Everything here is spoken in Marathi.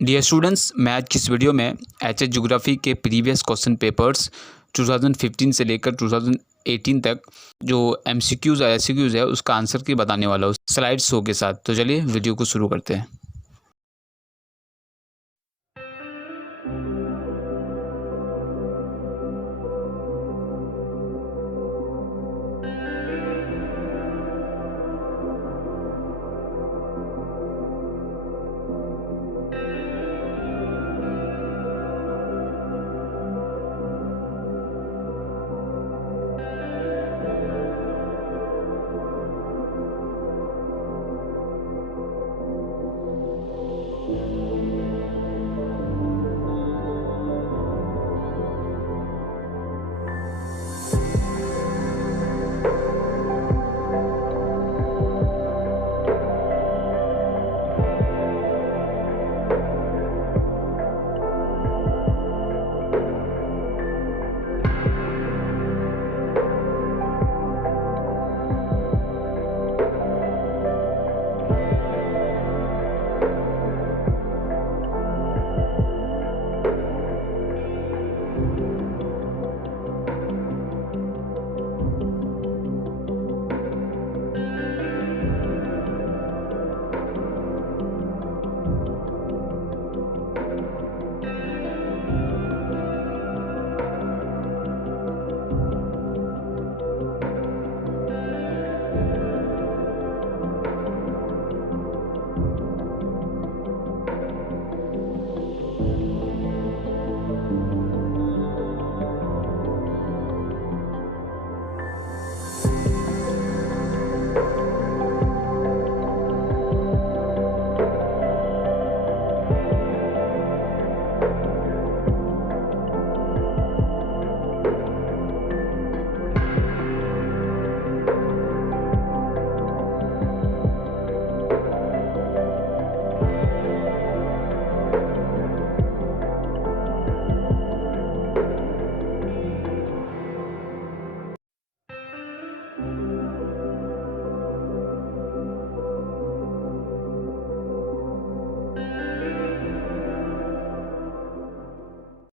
डियर स्टूडेंट्स, मैं आज की इस वीडियो में एचएस ज्योग्राफी के प्रीवियस क्वेश्चन पेपर्स 2015 से लेकर 2018 तक जो एमसीक्यूज़ और एससीक्यूज़ है उसका आंसर की बताने वाला हूँ स्लाइड शो के साथ। तो चलिए वीडियो को शुरू करते हैं।